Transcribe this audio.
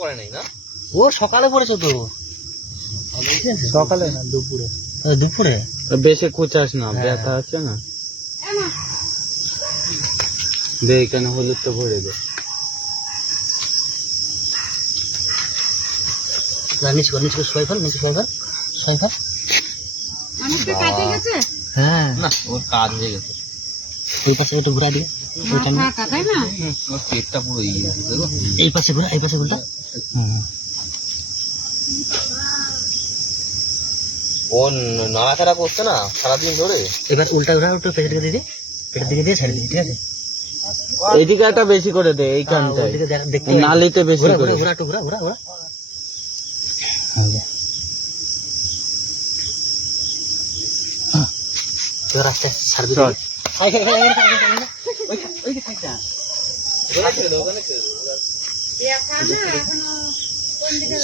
করে নাই না? ও সকালে পড়েছে তো। সকালে না দুপুরে। দুপুরে? বেশি কুচাস না ব্যথা আছে না? দে এখানে হলুদ তো ভরে দে। না, নিচে কর নিচে কর শোয় ফেল নিচে শোয় ফেল শোয় ফেল। অনেকটা কাটে গেছে? হ্যাঁ। না ওর কাজ হয়ে গেছে। এই পাশে একটু ঘুরা দিয়ে ওইটা না? ওর পেটটা পুরো ইয়ে দেখো এই পাশে ঘুরা এই পাশে ঘুরটা। ও নাড়াচাড়া করছে না সারাদিন ধরে এবার উল্টা ঘুরা একটু পেটের দিকে পেটের দিকে দিয়ে ছেড়ে দিবি ঠিক আছে এইদিকে একটা বেশি করে দে এইখানটায় এই নালিতে বেশি করে ঘুরা একটু ঘুরা ঘুরা এবার আস্তে ওখানে ছেড়ে দাও ওখানে ছেড়ে দাও এখনও কোন দিকে?